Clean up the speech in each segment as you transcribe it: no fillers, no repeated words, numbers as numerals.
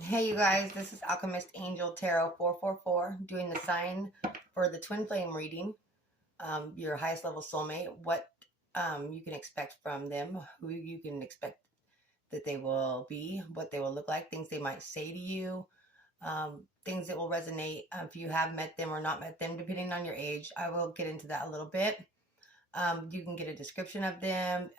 Hey you guys, this is Alchemist Angel Tarot 444 doing the sign for the twin flame reading, your highest level soulmate, what you can expect from them, who you can expect that they will be, what they will look like, things they might say to you, things that will resonate if you have met them or not met them, depending on your age. I will get into that a little bit. You can get a description of them,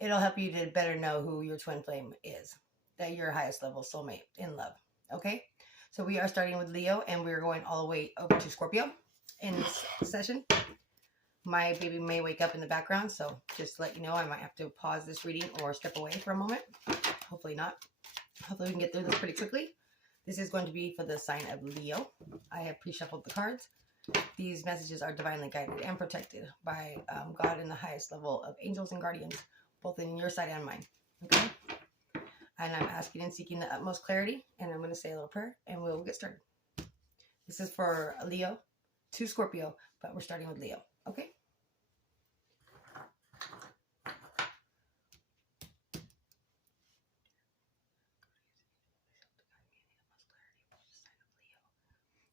it'll help you to better know who your twin flame is, that your highest level soulmate in love. Okay, so we are starting with Leo and we're going all the way over to Scorpio in this session. My baby may wake up in the background, so just to let you know, I might have to pause this reading or step away for a moment. Hopefully not. Hopefully we can get through this pretty quickly. This is going to be for the sign of Leo. I have pre-shuffled the cards. These messages are divinely guided and protected by God and the highest level of angels and guardians, both in your side and mine. Okay? And I'm asking and seeking the utmost clarity, and I'm going to say a little prayer, and we'll get started. This is for Leo to Scorpio, but we're starting with Leo. Okay?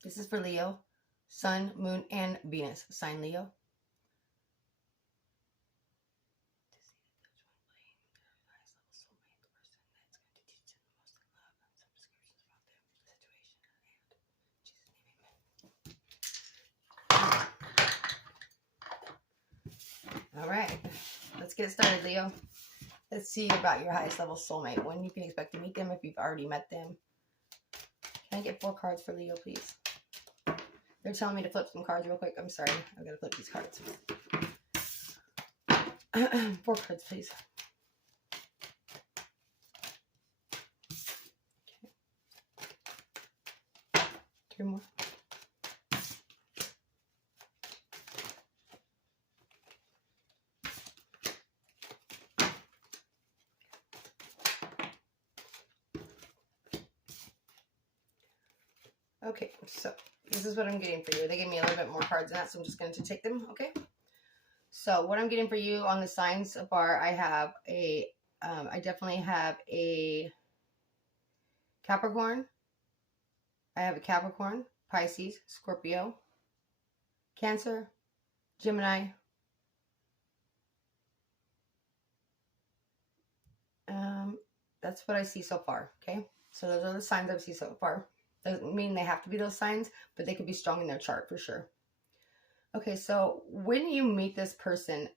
This is for Leo, Sun, Moon, and Venus. Sign Leo. All right, let's get started, Leo. Let's see about your highest level soulmate, when you can expect to meet them if you've already met them. Can I get 4 cards for Leo, please? They're telling me to flip some cards real quick. I'm sorry. I've got to flip these cards. 4 cards, please. Okay. 2 more. Okay, so this is what I'm getting for you. They gave me a little bit more cards than that, so I'm just going to take them, okay? So what I'm getting for you on the signs so far, I have I definitely have a Capricorn. I have a Capricorn, Pisces, Scorpio, Cancer, Gemini, that's what I see so far, okay? So those are the signs I see so far. Doesn't mean they have to be those signs, but they could be strong in their chart for sure. Okay, so when you meet this person,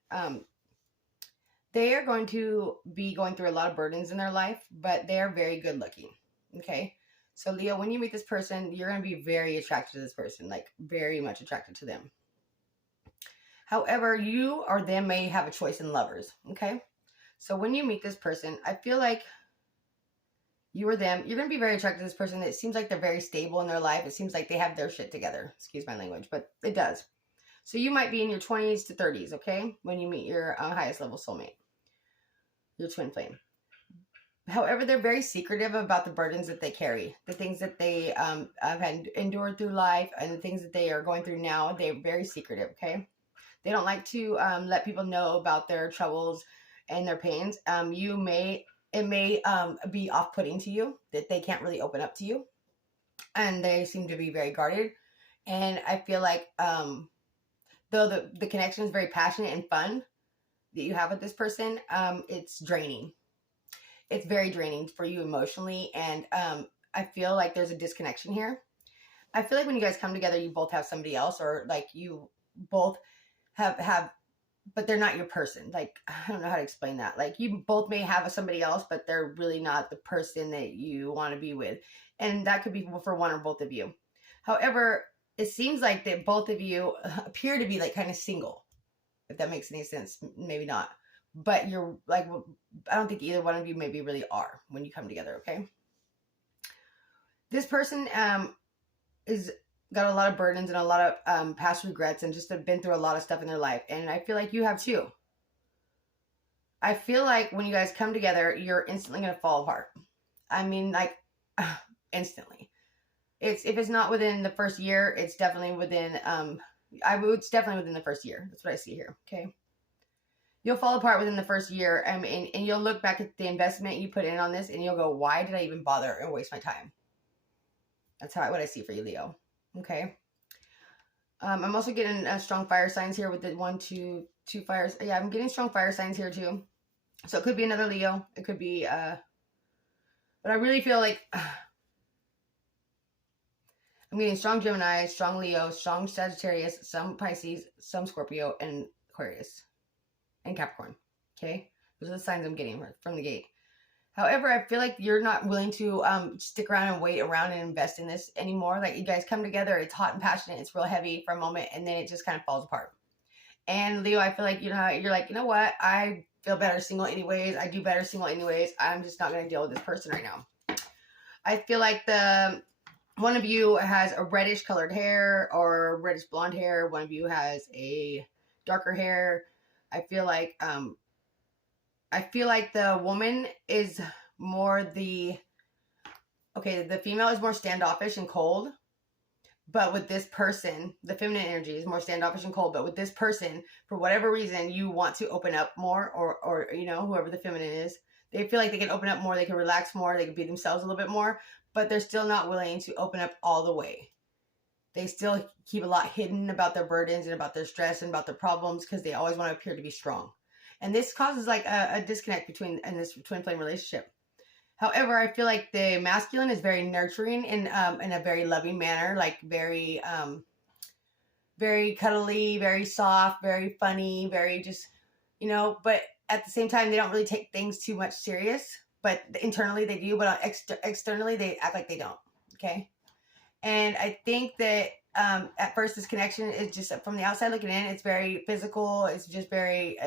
they are going to be going through a lot of burdens in their life, but they are very good looking, okay? So Leo, when you meet this person, you're going to be very attracted to this person, like very much attracted to them. However, you or them may have a choice in lovers, okay? So when you meet this person, I feel like you or them, you're going to be very attracted to this person. It seems like they're very stable in their life. It seems like they have their shit together. Excuse my language, but it does. So you might be in your 20s to 30s, okay? When you meet your highest level soulmate, your twin flame. However, they're very secretive about the burdens that they carry, the things that they have had endured through life, and the things that they are going through now. They're very secretive, okay? They don't like to let people know about their troubles and their pains. It may be off-putting to you that they can't really open up to you, and they seem to be very guarded. And I feel like though the connection is very passionate and fun that you have with this person, it's draining. It's very draining for you emotionally, and I feel like there's a disconnection here. I feel like when you guys come together, you both have somebody else, or like you both have, but they're not your person. Like, I don't know how to explain that. Like, you both may have somebody else, but they're really not the person that you want to be with. And that could be for one or both of you. However, it seems like that both of you appear to be like kind of single, if that makes any sense. Maybe not. But you're like, I don't think either one of you maybe really are when you come together, okay? This person is got a lot of burdens and a lot of past regrets and just have been through a lot of stuff in their life. And I feel like you have too. I feel like when you guys come together, you're instantly going to fall apart. I mean, like, instantly. If it's not within the first year, it's definitely within, it's definitely within the first year. That's what I see here, okay? you'll fall apart within the first year. And you'll look back at the investment you put in on this and you'll go, why did I even bother and waste my time? That's what I see for you, Leo. Okay. I'm also getting strong fire signs here with the 1, 2, 2 fires. Yeah, I'm getting strong fire signs here too. So it could be another Leo. It could be, but I really feel like I'm getting strong Gemini, strong Leo, strong Sagittarius, some Pisces, some Scorpio, and Aquarius, and Capricorn. Okay? Those are the signs I'm getting from the gate. However, I feel like you're not willing to stick around and wait around and invest in this anymore. Like, you guys come together, it's hot and passionate, it's real heavy for a moment, and then it just kind of falls apart. And Leo, I feel like, you're like, you know what? I feel better single anyways. I do better single anyways. I'm just not going to deal with this person right now. I feel like one of you has a reddish colored hair or reddish blonde hair. One of you has a darker hair. I feel like the woman is more the female is more standoffish and cold. But with this person, the feminine energy is more standoffish and cold. But with this person, for whatever reason, you want to open up more, or whoever the feminine is, they feel like they can open up more, they can relax more, they can be themselves a little bit more, but they're still not willing to open up all the way. They still keep a lot hidden about their burdens and about their stress and about their problems because they always want to appear to be strong. And this causes like a disconnect in this twin flame relationship. However, I feel like the masculine is very nurturing in a very loving manner, like very cuddly, very soft, very funny, very just, but at the same time, they don't really take things too much serious, but internally they do, but externally they act like they don't. Okay. And I think that at first this connection is just from the outside looking in, it's very physical. It's just very,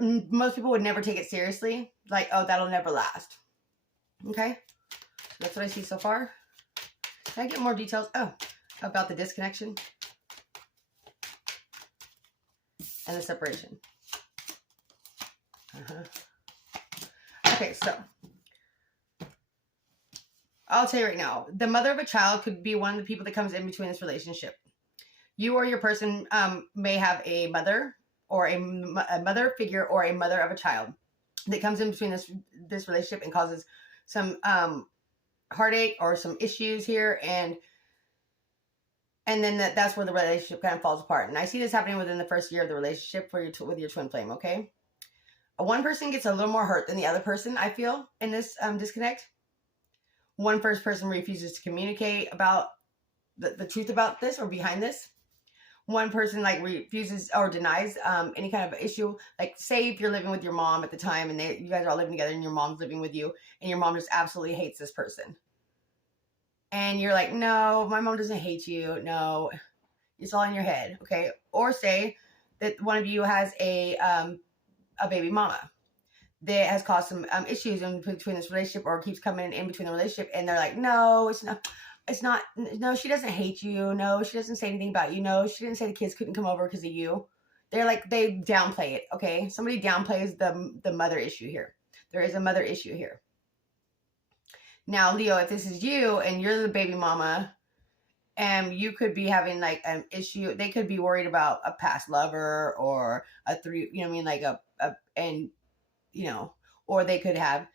most people would never take it seriously. Like, oh, that'll never last. Okay, that's what I see so far. Can I get more details? Oh, about the disconnection and the separation. Okay, so I'll tell you right now, the mother of a child could be one of the people that comes in between this relationship. You or your person may have a mother or a mother figure or a mother of a child that comes in between this relationship and causes some heartache or some issues here, and then that's where the relationship kind of falls apart. And I see this happening within the first year of the relationship with your twin flame. Okay, one person gets a little more hurt than the other person, I feel, in this disconnect. One first person refuses to communicate about the truth about this or behind this. One person like refuses or denies any kind of issue. Like, say if you're living with your mom at the time and you guys are all living together and your mom's living with you and your mom just absolutely hates this person. And you're like, no, my mom doesn't hate you. No, it's all in your head. Okay. Or say that one of you has a baby mama that has caused some issues in between this relationship or keeps coming in between the relationship. And they're like, no, it's not, no, she doesn't hate you. No, she doesn't say anything about you. No, she didn't say the kids couldn't come over because of you. They're like, they downplay it. Okay. Somebody downplays the mother issue here. There is a mother issue here. Now, Leo, if this is you and you're the baby mama and you could be having like an issue, they could be worried about a past lover or or they could have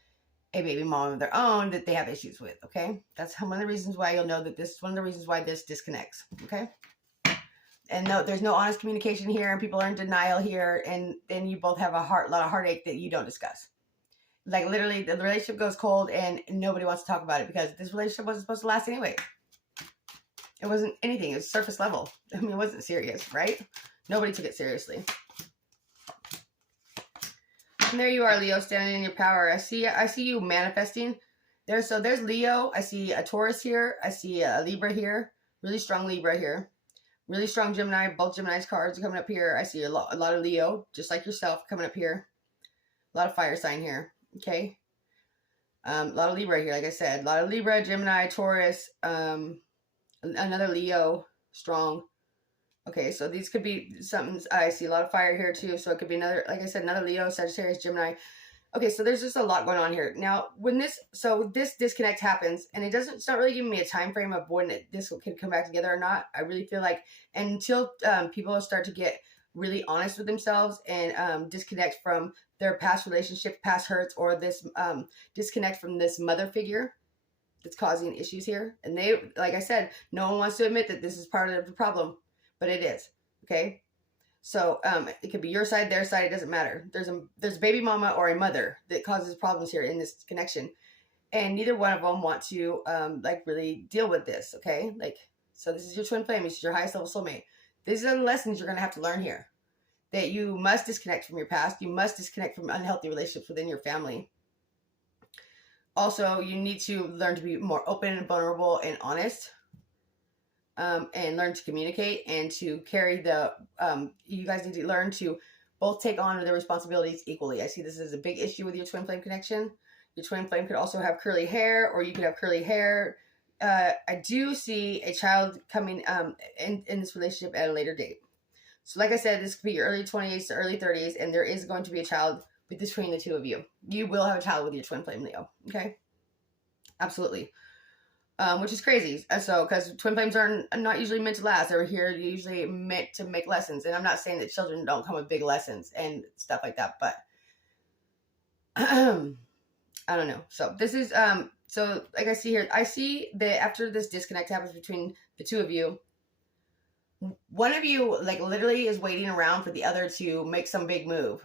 a baby mom of their own that they have issues with. Okay. That's one of the reasons why you'll know that this is one of the reasons why this disconnects. Okay. And no, there's no honest communication here and people are in denial here. And then you both have a lot of heartache that you don't discuss. Like literally the relationship goes cold and nobody wants to talk about it because this relationship wasn't supposed to last anyway. It wasn't anything. It was surface level. I mean, it wasn't serious, right? Nobody took it seriously. And there you are, Leo, standing in your power. I see you manifesting. There's Leo. I see a Taurus here. I see a Libra here. Really strong Libra here. Really strong Gemini. Both Gemini's cards are coming up here. I see a lot of Leo, just like yourself, coming up here. A lot of fire sign here. Okay. A lot of Libra here, like I said. A lot of Libra, Gemini, Taurus, another Leo, strong. Okay, so these could be something. I see a lot of fire here too. So it could be another, like I said, another Leo, Sagittarius, Gemini. Okay, so there's just a lot going on here. Now, when this disconnect happens, and it's not really giving me a time frame of when this could come back together or not. I really feel like until people start to get really honest with themselves and disconnect from their past relationship, past hurts, or this disconnect from this mother figure that's causing issues here. And they, like I said, no one wants to admit that this is part of the problem, but it is. Okay. So it could be your side, their side, it doesn't matter. There's a baby mama or a mother that causes problems here in this connection. And neither one of them want to like really deal with this. Okay. Like, so this is your twin flame. This is your highest level soulmate. These are the lessons you're going to have to learn here. That you must disconnect from your past. You must disconnect from unhealthy relationships within your family. Also, you need to learn to be more open and vulnerable and honest. And learn to communicate and to carry the, you guys need to learn to both take on the responsibilities equally. I see this as a big issue with your twin flame connection. Your twin flame could also have curly hair, or you could have curly hair. I do see a child coming in this relationship at a later date. So like I said, this could be your early 20s to early 30s, and there is going to be a child between the two of you. You will have a child with your twin flame, Leo. Okay? Absolutely. Which is crazy. So, because twin flames are not usually meant to last. They're here usually meant to make lessons. And I'm not saying that children don't come with big lessons and stuff like that, but I don't know. So this is, so like I see here, I see that after this disconnect happens between the two of you, one of you like literally is waiting around for the other to make some big move.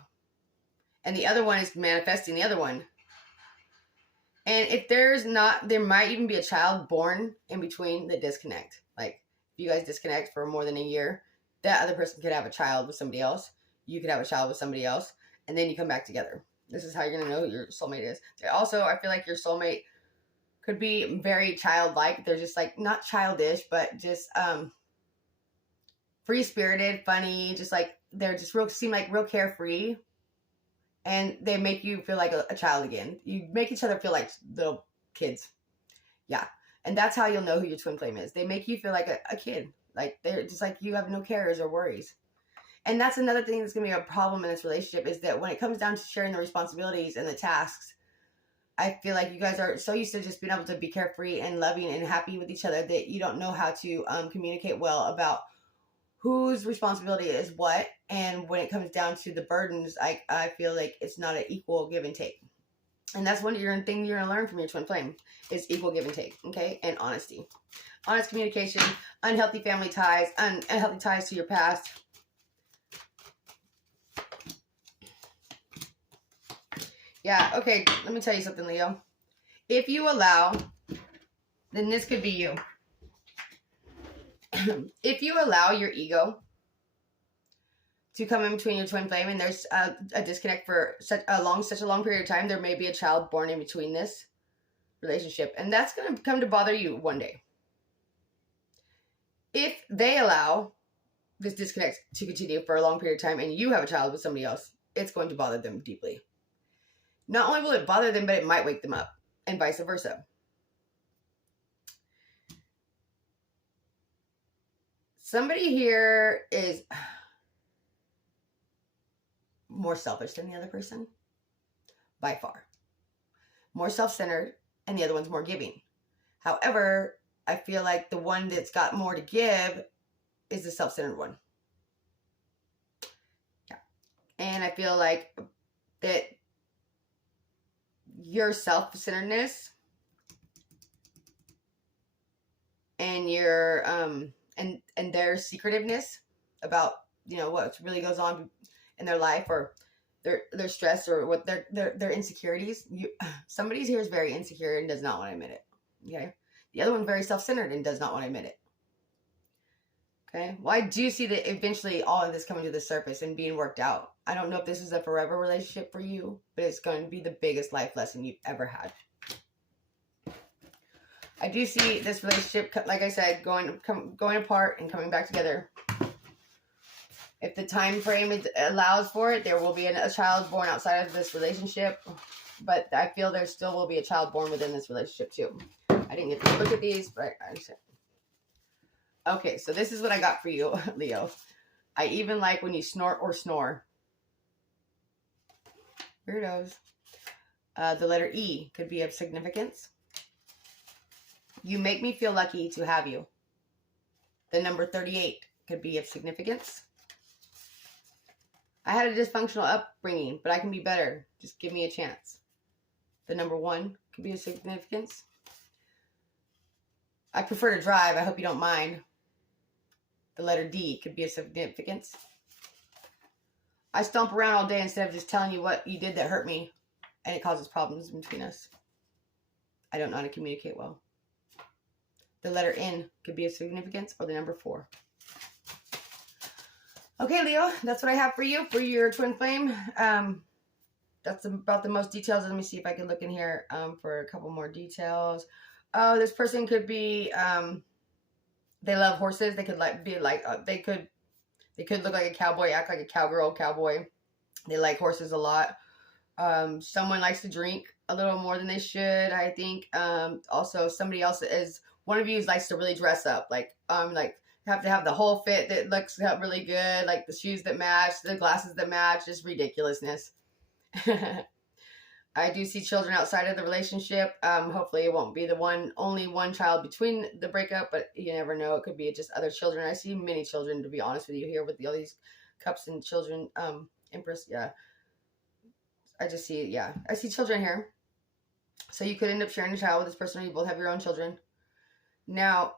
And the other one is manifesting the other one. And if there's not, there might even be a child born in between the disconnect. Like, if you guys disconnect for more than a year, that other person could have a child with somebody else. You could have a child with somebody else. And then you come back together. This is how you're going to know who your soulmate is. Also, I feel like your soulmate could be very childlike. They're just like, not childish, but just free-spirited, funny. Just like, they're just seem like real carefree. And they make you feel like a child again. You make each other feel like little kids. Yeah. And that's how you'll know who your twin flame is. They make you feel like a kid. Like, they're just like you have no cares or worries. And that's another thing that's going to be a problem in this relationship, is that when it comes down to sharing the responsibilities and the tasks, I feel like you guys are so used to just being able to be carefree and loving and happy with each other that you don't know how to communicate well about whose responsibility is what. And when it comes down to the burdens, I feel like it's not an equal give and take. And that's one thing you're going to learn from your twin flame is equal give and take, okay? And honesty. Honest communication, unhealthy family ties, unhealthy ties to your past. Yeah, okay, let me tell you something, Leo. If you allow, then this could be you. If you allow your ego to come in between your twin flame and there's a disconnect for such a long period of time, there may be a child born in between this relationship. And that's going to come to bother you one day. If they allow this disconnect to continue for a long period of time and you have a child with somebody else, it's going to bother them deeply. Not only will it bother them, but it might wake them up, and vice versa. Somebody here is more selfish than the other person, by far. More self-centered, and the other one's more giving. However, I feel like the one that's got more to give is the self-centered one. Yeah. And I feel like that your self-centeredness and your and their secretiveness about, you know, what really goes on in their life, or their stress, or what their insecurities. Somebody's here is very insecure and does not want to admit it. Okay. The other one's very self-centered and does not want to admit it. Okay. Well, I do see that eventually all of this coming to the surface and being worked out. I don't know if this is a forever relationship for you, but it's going to be the biggest life lesson you've ever had. I do see this relationship, like I said, going apart and coming back together. If the time frame allows for it, there will be a child born outside of this relationship. But I feel there still will be a child born within this relationship too. I didn't get to look at these, but I understand. Okay, so this is what I got for you, Leo. I even like when you snort or snore. Weirdos. The letter E could be of significance. You make me feel lucky to have you. The number 38 could be of significance. I had a dysfunctional upbringing, but I can be better. Just give me a chance. The number 1 could be a significance. I prefer to drive. I hope you don't mind. The letter D could be a significance. I stomp around all day instead of just telling you what you did that hurt me, and it causes problems between us. I don't know how to communicate well. The letter N could be a significance, or the number 4. Okay, Leo, that's what I have for you for your twin flame. That's about the most details. Let me see if I can look in here for a couple more details. Oh, this person could be, they love horses. They could they could look like a cowboy, act like a cowboy. They like horses a lot. Someone likes to drink a little more than they should, I think. Also, somebody else is, one of you likes to really dress up. Like have to have the whole fit that looks really good, like the shoes that match, the glasses that match, just ridiculousness. I do see children outside of the relationship. Hopefully it won't be only one child between the breakup, but you never know. It could be just other children. I see many children, to be honest with you, here with all these cups and children. Empress, yeah. I just see, yeah. I see children here. So you could end up sharing a child with this person, or you both have your own children. Now,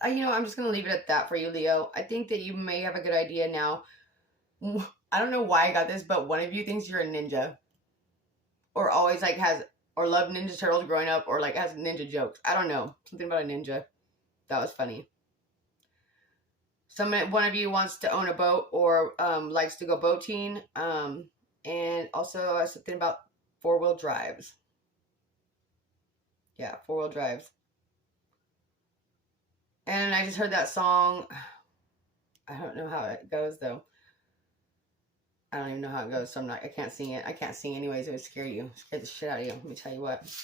I'm just going to leave it at that for you, Leo. I think that you may have a good idea now. I don't know why I got this, but one of you thinks you're a ninja. Or always or loved Ninja Turtles growing up, or has ninja jokes. I don't know. Something about a ninja. That was funny. One of you wants to own a boat, or likes to go boating. And also something about 4-wheel drives. Yeah, 4-wheel drives. And I just heard that song. I don't know how it goes, though. I don't even know how it goes, so I can't sing it. I can't sing anyways. It would scare you. Scare the shit out of you. Let me tell you what.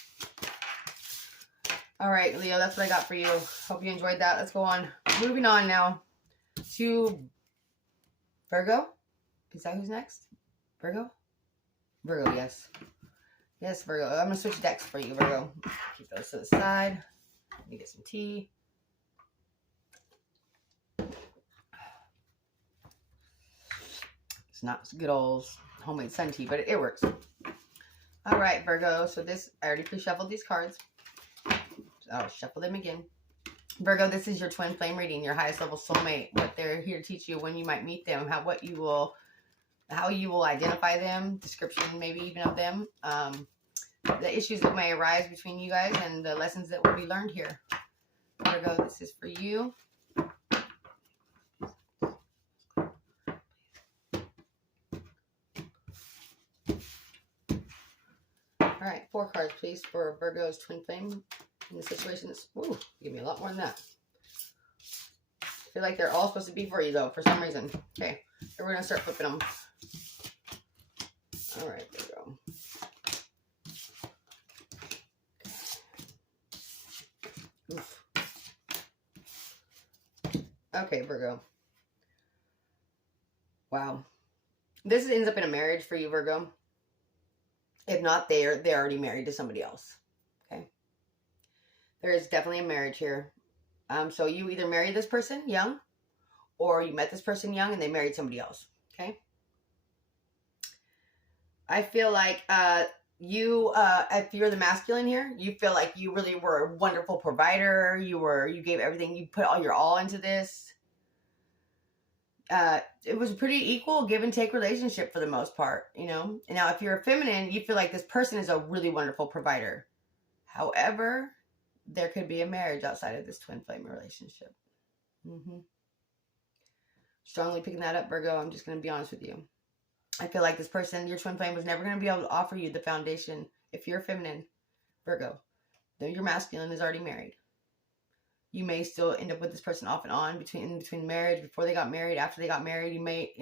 All right, Leo, that's what I got for you. Hope you enjoyed that. Let's go on. Moving on now to Virgo. Is that who's next? Virgo? Virgo, yes. Yes, Virgo. I'm going to switch decks for you, Virgo. Keep those to the side. Let me get some tea. It's not good old homemade sun tea, but it works. All right, Virgo. So I already pre-shuffled these cards. So I'll shuffle them again. Virgo, this is your twin flame reading, your highest level soulmate. What they're here to teach you when you might meet them, how you will identify them, description maybe even of them, the issues that may arise between you guys, and the lessons that will be learned here. Virgo, this is for you. All right, 4 cards, please, for Virgo's twin flame in the situation. Ooh, give me a lot more than that. I feel like they're all supposed to be for you, though, for some reason. Okay, so we're going to start flipping them. All right, Virgo. Oof. Okay, Virgo. Wow. This ends up in a marriage for you, Virgo. If not, they're already married to somebody else. Okay. There is definitely a marriage here. So you either married this person young, or you met this person young and they married somebody else. Okay. I feel like if you're the masculine here, you feel like you really were a wonderful provider. You gave everything. You put all your all into this. It was a pretty equal give and take relationship for the most part, And now if you're a feminine, you feel like this person is a really wonderful provider. However, there could be a marriage outside of this twin flame relationship. Strongly picking that up, Virgo. I'm just going to be honest with you. I feel like this person, your twin flame, was never going to be able to offer you the foundation. If you're feminine, Virgo, then your masculine is already married. You may still end up with this person off and on between marriage, before they got married, after they got married. You may,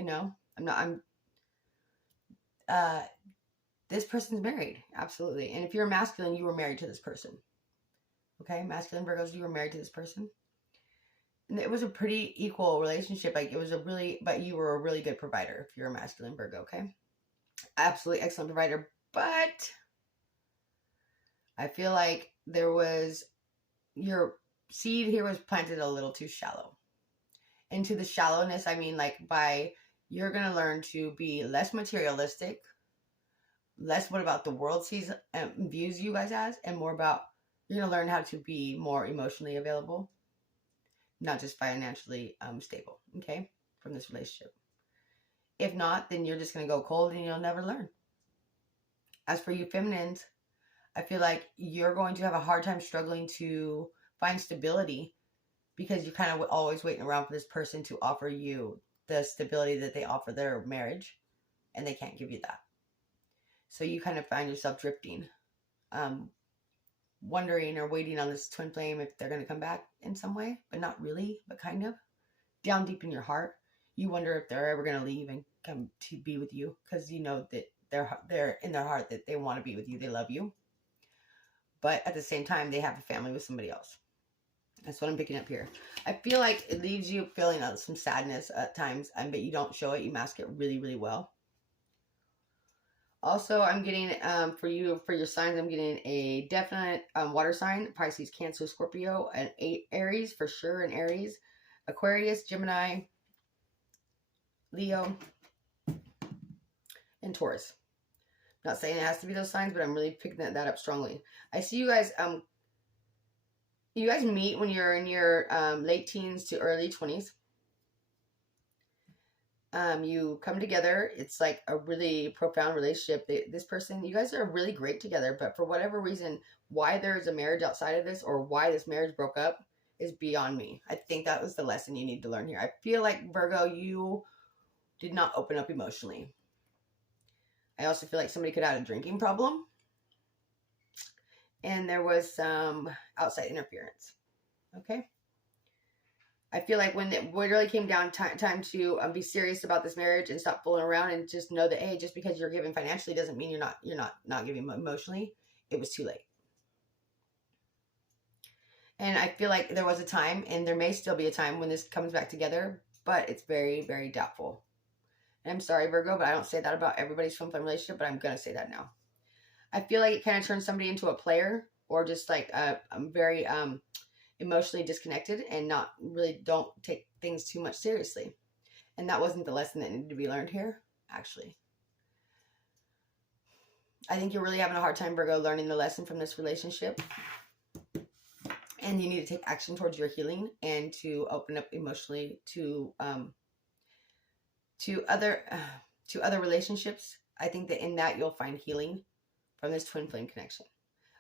this person's married. Absolutely. And if you're a masculine, you were married to this person. Okay. Masculine Virgos, you were married to this person. And it was a pretty equal relationship. But you were a really good provider if you're a masculine Virgo. Okay. Absolutely excellent provider. But I feel like your seed here was planted a little too shallow. Into the shallowness, I mean, like by You're going to learn to be less materialistic, less what about the world sees and views you guys as, and more about you're going to learn how to be more emotionally available, not just financially stable, okay, from this relationship. If not, then you're just going to go cold and you'll never learn. As for you feminines, I feel like you're going to have a hard time struggling to find stability because you're kind of always waiting around for this person to offer you the stability that they offer their marriage, and they can't give you that. So you kind of find yourself drifting, wondering or waiting on this twin flame if they're going to come back in some way, but not really, but kind of. Down deep in your heart, you wonder if they're ever going to leave and come to be with you, because you know that they're in their heart that they want to be with you, they love you, but at the same time they have a family with somebody else. That's what I'm picking up here. I feel like it leaves you feeling some sadness at times, but you don't show it. You mask it really, really well. Also, I'm getting, for your signs, I'm getting a definite water sign, Pisces, Cancer, Scorpio, and 8 Aries, for sure, and Aries, Aquarius, Gemini, Leo, and Taurus. Not saying it has to be those signs, but I'm really picking that up strongly. I see you guys, meet when you're in your late teens to early 20s. You come together. It's like a really profound relationship. This person, you guys are really great together, but for whatever reason, why there's a marriage outside of this, or why this marriage broke up, is beyond me. I think that was the lesson you need to learn here. I feel like, Virgo, you did not open up emotionally. I also feel like somebody could have a drinking problem, and there was some outside interference. Okay. I feel like when it really came down time to be serious about this marriage and stop fooling around and just know that, hey, just because you're giving financially doesn't mean you're not giving emotionally. It was too late. And I feel like there was a time, and there may still be a time when this comes back together, but it's very, very doubtful. And I'm sorry, Virgo, but I don't say that about everybody's twin flame relationship, but I'm going to say that now. I feel like it kind of turns somebody into a player, or just like I'm very emotionally disconnected and not really don't take things too much seriously. And that wasn't the lesson that needed to be learned here, actually. I think you're really having a hard time, Virgo, learning the lesson from this relationship. And you need to take action towards your healing and to open up emotionally to other relationships. I think that in that you'll find healing from this twin flame connection.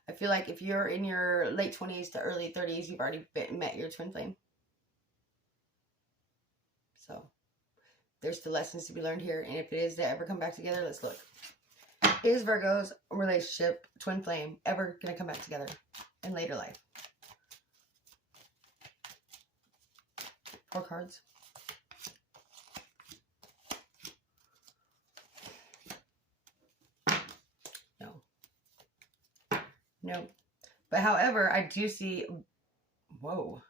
I feel like if you're in your late 20s to early 30s, you've already met your twin flame. So there's the lessons to be learned here. And if it is to ever come back together, let's look. Is Virgo's relationship, twin flame, ever going to come back together in later life? 4 cards. No. But however, I do see, whoa.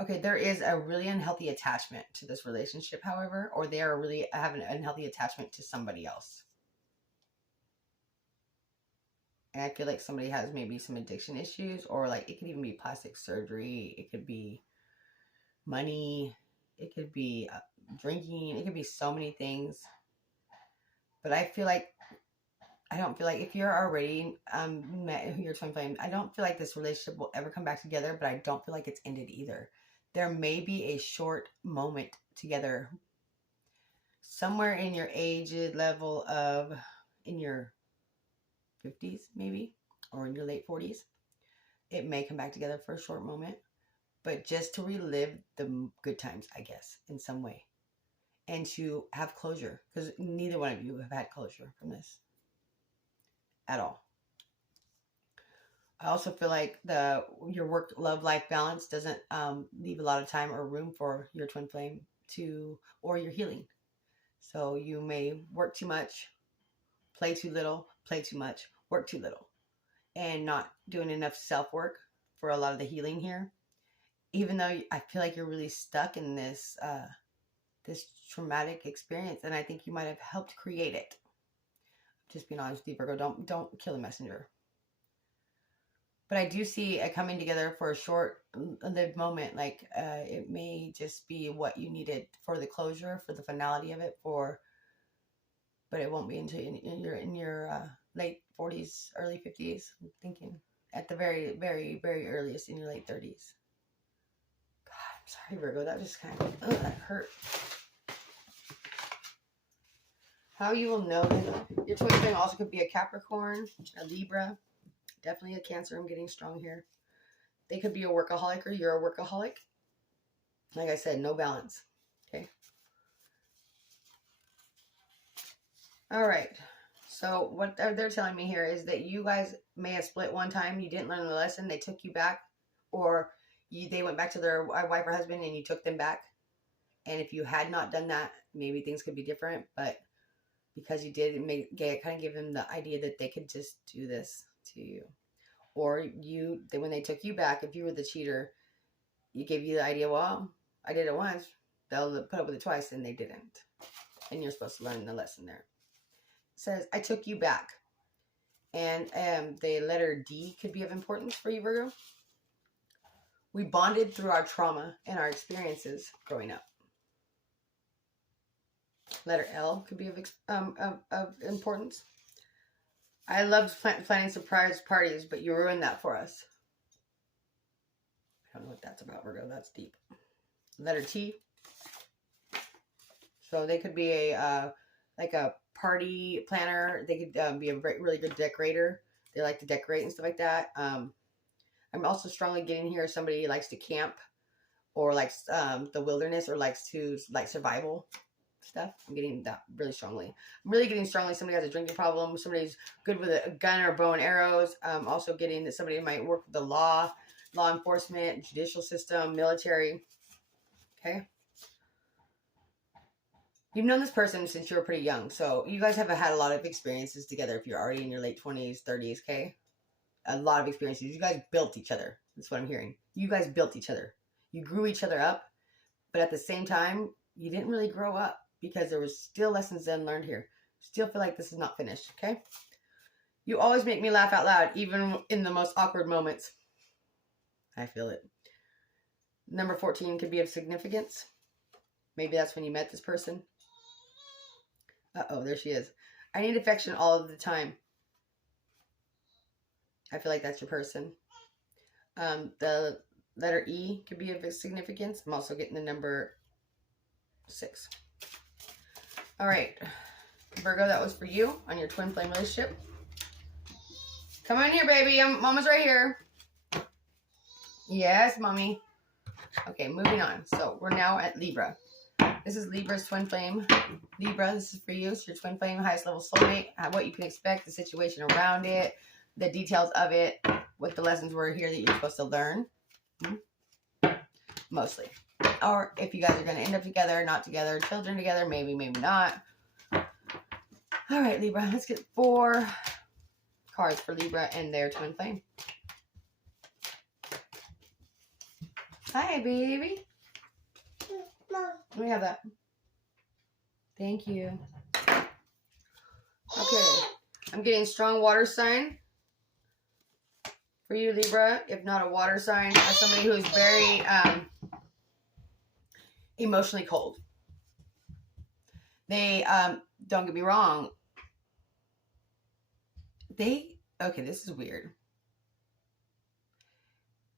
Okay, there is a really unhealthy attachment to this relationship, however, or they are really have an unhealthy attachment to somebody else. And I feel like somebody has maybe some addiction issues, or like it could even be plastic surgery. It could be money. It could be drinking. It could be so many things. But I feel like, I don't feel like if you're already met your twin flame, I don't feel like this relationship will ever come back together, but I don't feel like it's ended either. There may be a short moment together somewhere in your age level of, in your 50s maybe, or in your late 40s. It may come back together for a short moment, but just to relive the good times, I guess, in some way. And to have closure, because neither one of you have had closure from this at all. I also feel like your work-love life balance doesn't leave a lot of time or room for your twin flame or your healing. So you may work too much, play too little, play too much, work too little, and not doing enough self-work for a lot of the healing here. Even though I feel like you're really stuck in this traumatic experience, and I think you might have helped create it. Just being honest with you, Virgo, don't kill the messenger. But I do see a coming together for a short-lived moment. Like it may just be what you needed for the closure, for the finality of it, but it won't be until in your late 40s, early 50s. I'm thinking at the very, very, very earliest in your late 30s. God, I'm sorry, Virgo. That just kind of that hurt. How you will know that your twin flame also could be a Capricorn, a Libra, definitely a Cancer. I'm getting strong here. They could be a workaholic or you're a workaholic. Like I said, no balance. Okay. All right. So what they're telling me here is that you guys may have split one time. You didn't learn the lesson. They took you back, or they went back to their wife or husband and you took them back. And if you had not done that, maybe things could be different. But because you did, it kind of give them the idea that they could just do this to you. Or when they took you back, if you were the cheater, you gave you the idea, well, I did it once. They'll put up with it twice, and they didn't. And you're supposed to learn the lesson there. It says, I took you back. And the letter D could be of importance for you, Virgo. We bonded through our trauma and our experiences growing up. Letter L could be of importance. I loved planning surprise parties, but you ruined that for us. I don't know what that's about, Virgo. That's deep. Letter T. So they could be like a party planner. They could be a really good decorator. They like to decorate and stuff like that. I'm also strongly getting here somebody who likes to camp or likes the wilderness or likes survival stuff. I'm getting that really strongly. I'm really getting strongly somebody has a drinking problem. Somebody's good with a gun or bow and arrows. Also getting that somebody might work with the law enforcement, judicial system, military. Okay. You've known this person since you were pretty young. So you guys have had a lot of experiences together if you're already in your late 20s, 30s, okay? A lot of experiences. You guys built each other. That's what I'm hearing. You guys built each other. You grew each other up. But at the same time, you didn't really grow up because there was still lessons unlearned here. Still feel like this is not finished, okay? You always make me laugh out loud, even in the most awkward moments. I feel it. Number 14 could be of significance. Maybe that's when you met this person. Uh-oh, there she is. I need affection all of the time. I feel like that's your person. The letter E could be of significance. I'm also getting the number 6. All right. Virgo, that was for you on your twin flame relationship. Come on here, baby. Mama's right here. Yes, mommy. Okay, moving on. So we're now at Libra. This is Libra's twin flame. Libra, this is for you. It's your twin flame, highest level soulmate. What you can expect, the situation around it, the details of it, what the lessons were here that you're supposed to learn. Mostly. Or if you guys are going to end up together, not together, children together, maybe, maybe not. All right, Libra, let's get 4 cards for Libra and their twin flame. Hi, baby. Let me have that. Thank you. Okay. I'm getting strong water sign for you, Libra. If not a water sign, as somebody who is very emotionally cold. They, don't get me wrong. Okay, this is weird.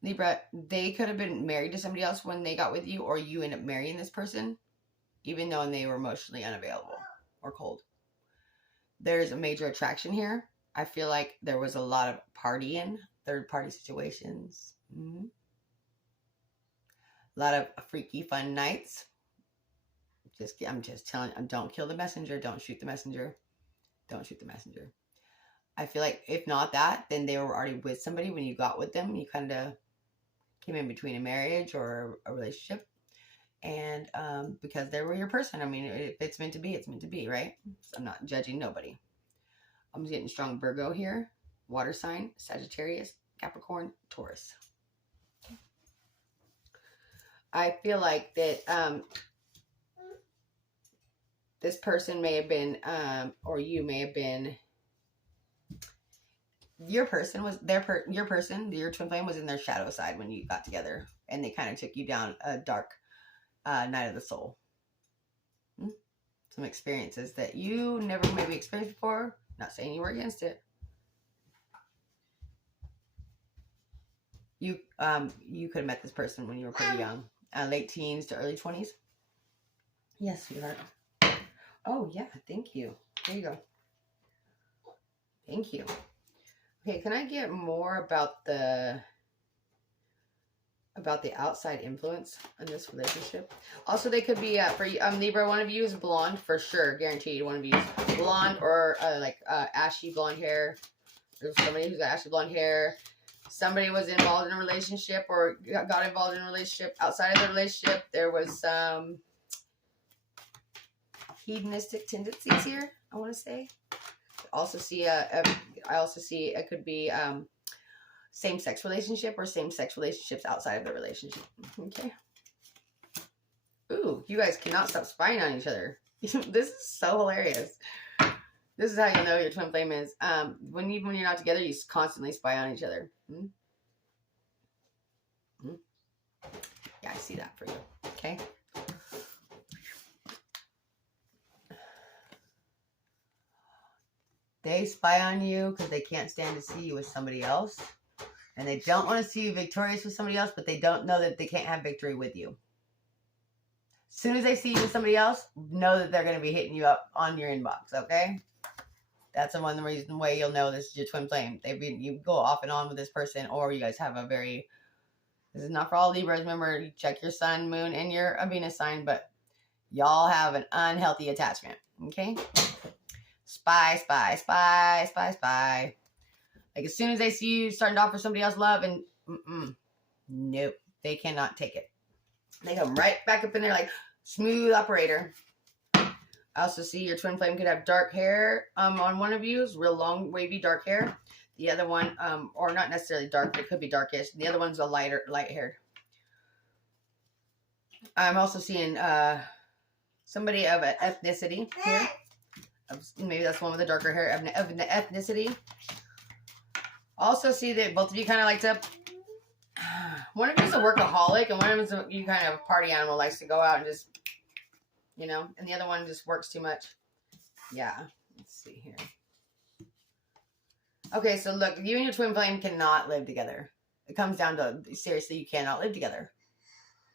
Libra, they could have been married to somebody else when they got with you, or you end up marrying this person, even though they were emotionally unavailable or cold. There's a major attraction here. I feel like there was a lot of partying, third-party situations. A lot of freaky, fun nights. I'm just telling you, don't kill the messenger. Don't shoot the messenger. Don't shoot the messenger. I feel like if not that, then they were already with somebody when you got with them. You kind of came in between a marriage or a relationship. And because they were your person. I mean, if it's meant to be, it's meant to be, right? So I'm not judging nobody. I'm getting strong Virgo here. Water sign, Sagittarius, Capricorn, Taurus. Okay. I feel like that this person may have been, or you may have been your person was your person, your twin flame was in their shadow side when you got together, and they kind of took you down a dark night of the soul. Some experiences that you never maybe experienced before. Not saying you were against it. You could have met this person when you were pretty young, late teens to early 20s. Yes, sweetheart. Oh yeah, thank you. There you go. Thank you. Okay, can I get more about the outside influence in this relationship? Also, they could be for Libra. One of you is blonde for sure, guaranteed. One of you is blonde or ashy blonde hair. There's somebody who's got ashy blonde hair. Somebody was involved in a relationship or got involved in a relationship. Outside of the relationship, there was some hedonistic tendencies here, I want to say. I also see it could be same-sex relationship or same-sex relationships outside of the relationship. Okay. Ooh, you guys cannot stop spying on each other. This is so hilarious. This is how you know your twin flame is. When you're not together, you constantly spy on each other. Yeah, I see that for you. Okay. They spy on you because they can't stand to see you with somebody else. And they don't want to see you victorious with somebody else, but they don't know that they can't have victory with you. As soon as they see you with somebody else, know that they're going to be hitting you up on your inbox, okay? That's the one reason why you'll know this is your twin flame. You go off and on with this person, or you guys have a very... This is not for all Libras. Remember, you check your sun, moon, and your Venus sign, but y'all have an unhealthy attachment, okay? Spy, spy, spy, spy, spy. Like, as soon as they see you starting to offer somebody else love, and nope, they cannot take it. They come right back up in there like smooth operator. I also see your twin flame could have dark hair on one of you, real long, wavy, dark hair. The other one, or not necessarily dark, but it could be darkish. The other one's a light haired. I'm also seeing somebody of an ethnicity here. Maybe that's one with the darker hair of an ethnicity. Also see that both of you kind of like to... One of you is a workaholic, and one of them is you kind of a party animal, likes to go out and just, and the other one just works too much. Yeah, let's see here. Okay, so look, you and your twin flame cannot live together. It comes down to, seriously, you cannot live together.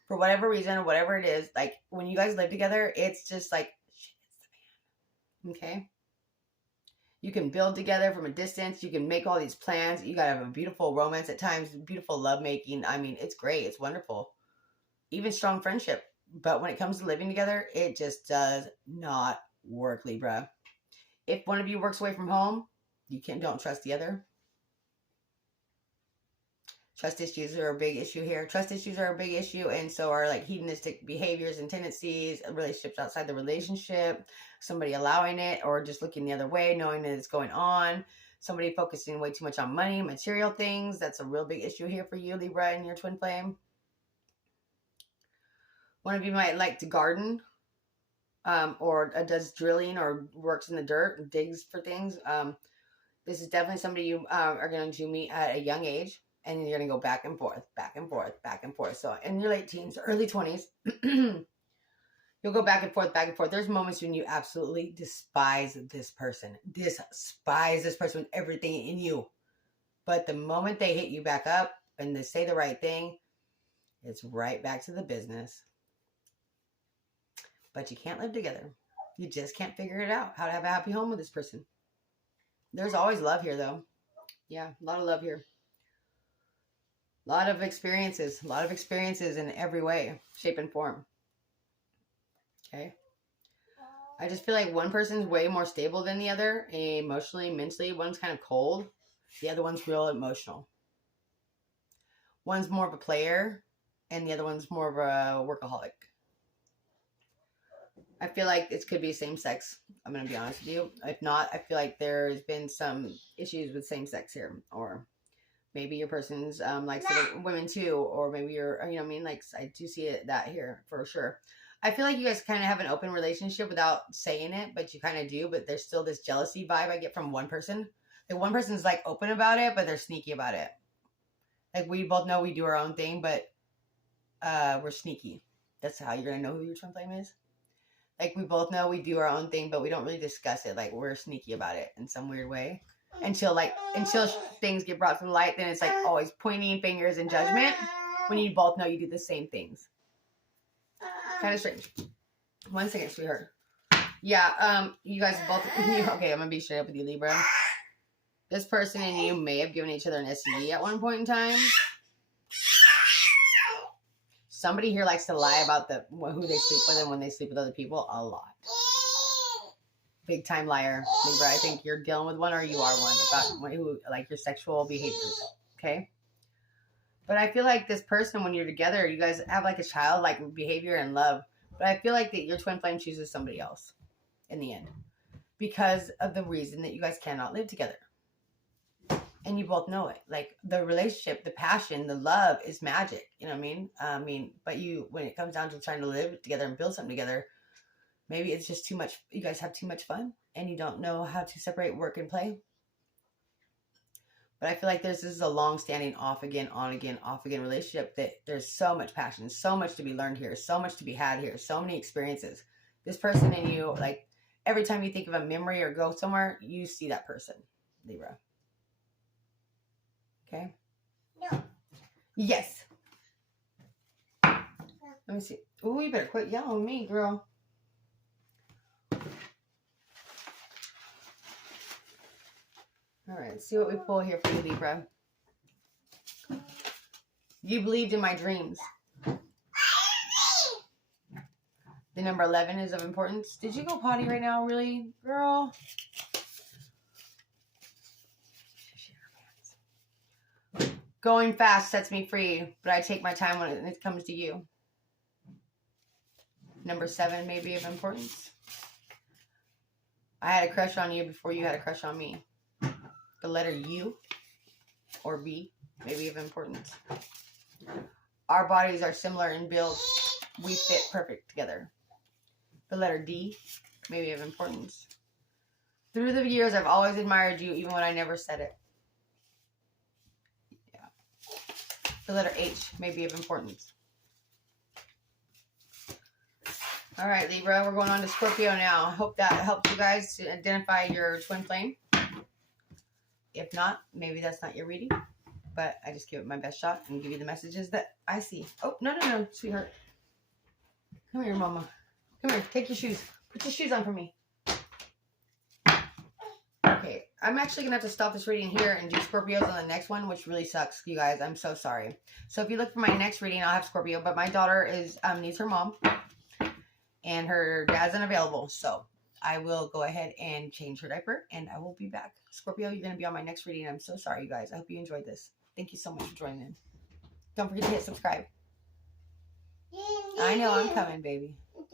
For whatever reason, or whatever it is, like, when you guys live together, it's just like, shit, it's the man. Okay? You can build together from a distance. You can make all these plans. You gotta have a beautiful romance at times, beautiful lovemaking. I mean, it's great. It's wonderful. Even strong friendship. But when it comes to living together, it just does not work, Libra. If one of you works away from home, don't trust the other. Trust issues are a big issue here. Trust issues are a big issue, and so are like hedonistic behaviors and tendencies, relationships outside the relationship, somebody allowing it or just looking the other way, knowing that it's going on, somebody focusing way too much on money, material things. That's a real big issue here for you, Libra, and your twin flame. One of you might like to garden, or does drilling or works in the dirt and digs for things. This is definitely somebody you are going to meet at a young age, and you're going to go back and forth, back and forth, back and forth. So in your late teens, early 20s, you'll go back and forth, back and forth. There's moments when you absolutely despise this person. Despise this person with everything in you. But the moment they hit you back up and they say the right thing, it's right back to the business. But you can't live together. You just can't figure it out, how to have a happy home with this person. There's always love here, though. Yeah, a lot of love here. A lot of experiences in every way, shape, and form. Okay. I just feel like one person's way more stable than the other, emotionally, mentally. One's kind of cold. The other one's real emotional. One's more of a player, and the other one's more of a workaholic. I feel like it could be same sex. I'm going to be honest with you. If not, I feel like there's been some issues with same sex here. Or maybe your person's likes women too. Or maybe you're, like, I do see that here for sure. I feel like you guys kind of have an open relationship without saying it, but you kind of do. But there's still this jealousy vibe I get from one person. The one person's like open about it, but they're sneaky about it. Like we both know we do our own thing, but we're sneaky. That's how you're gonna know who your twin flame is. Like we both know we do our own thing, but we don't really discuss it. Like we're sneaky about it in some weird way. Until things get brought to light, then it's like always pointing fingers and judgment when you both know you do the same things. Kind of strange. 1 second, sweetheart. Yeah, you guys both. Okay, I'm gonna be straight up with you, Libra. This person and you may have given each other an STD at one point in time. Somebody here likes to lie about who they sleep with and when they sleep with other people a lot. Big time liar, Libra. I think you're dealing with one or you are one about who like your sexual behaviors. Okay. But I feel like this person, when you're together, you guys have like a childlike behavior and love. But I feel like that your twin flame chooses somebody else in the end because of the reason that you guys cannot live together. And you both know it. Like the relationship, the passion, the love is magic. You know what I mean? But when it comes down to trying to live together and build something together, maybe it's just too much. You guys have too much fun and you don't know how to separate work and play. But I feel like this is a long-standing off again, on again, off again relationship that there's so much passion, so much to be learned here, so much to be had here, so many experiences. This person and you, like every time you think of a memory or go somewhere, you see that person, Libra. Okay? No. Yes. Let me see. Oh, you better quit yelling at me, girl. All right, let's see what we pull here for you, Libra. You believed in my dreams. The number 11 is of importance. Did you go potty right now, really, girl? Going fast sets me free, but I take my time when it comes to you. Number 7 may be of importance. I had a crush on you before you had a crush on me. The letter U or B may be of importance. Our bodies are similar in build. We fit perfect together. The letter D may be of importance. Through the years, I've always admired you, even when I never said it. Yeah. The letter H may be of importance. All right, Libra, we're going on to Scorpio now. I hope that helps you guys to identify your twin flame. If not, maybe that's not your reading, but I just give it my best shot and give you the messages that I see. Oh, no, sweetheart. Come here, mama. Come here, take your shoes. Put your shoes on for me. Okay, I'm actually going to have to stop this reading here and do Scorpios on the next one, which really sucks, you guys. I'm so sorry. So if you look for my next reading, I'll have Scorpio, but my daughter needs her mom, and her dad's unavailable, so I will go ahead and change her diaper, and I will be back. Scorpio, you're going to be on my next reading. I'm so sorry, you guys. I hope you enjoyed this. Thank you so much for joining in. Don't forget to hit subscribe. I know I'm coming, baby.